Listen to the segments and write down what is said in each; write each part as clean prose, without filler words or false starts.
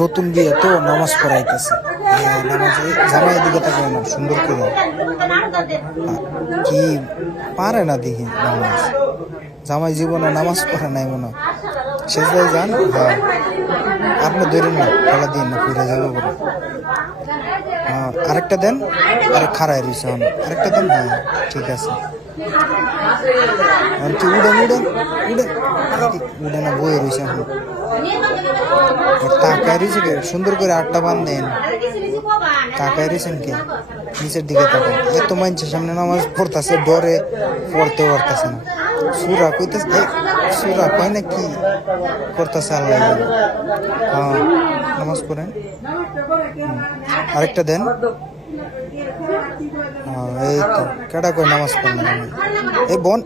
নতুন বিয়ে তো নামাজ পড়াইতেছে। নামাজে জামাই দিকে তাকায় না সুন্দর করে কি পারে না দেখি নামাজ। জামাই জীবনে নামাজ পড়ে নাই মনে হয়। শেষ ভাই যান। হ্যাঁ আপনি ধরেন না, খেলা দিন না, ফিরে যাবে বলে। হ্যাঁ আরেকটা দেন। আরে খারাই রয়েছে আরেকটা দেন। হ্যাঁ ঠিক আছে। উড়েন উড়েন উড়েন উড়ে না বয়ে রয়েছে এখন। তাকায় রয়েছে কে সুন্দর করে আটটা বান দেন। তাকায় রয়েছেন কে নিচের দিকে তাকান। এত মানুষের সামনে নামাজ পড়তেছে, ডরে পড়তে পারতেছে না। সুরা কইতেছে, সুরা কয় না কি করতেছে আল্লাহ। হ্যাঁ নামাজ পড়েন। আরেকটা দেন। এই তো কেডা কয় নামাজ পড়েন। এই বোন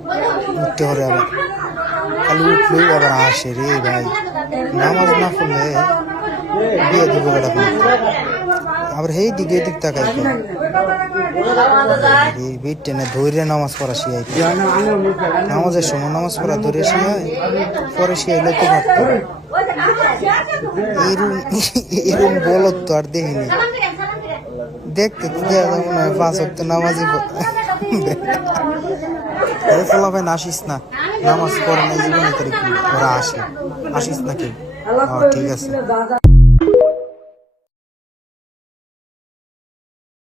উঠতে হরে আবার, খালি উঠলেই আবার আসে রে ভাই। নামাজ না পড়লে বিয়ে দেবো কেডা করতে। আবার এই দিকে এদিক তাকাই বেট টেনে ধৈর্য নামাজ পড়া শিয়াই। নামাজের সময় নামাজ পড়া ধরে শিয়াই, পরে শিয়াইলে তো পারতো। এরম বলত তো আর দেখিনি। দেখতে তো দেওয়া যাবো না, 5 ওয়াক্ত নামাজই ফলা ভাই। আসিস না, নামাজ পড়ে না জীবনে, তার কি ওরা আসে। আসিস না কেউ। ঠিক আছে।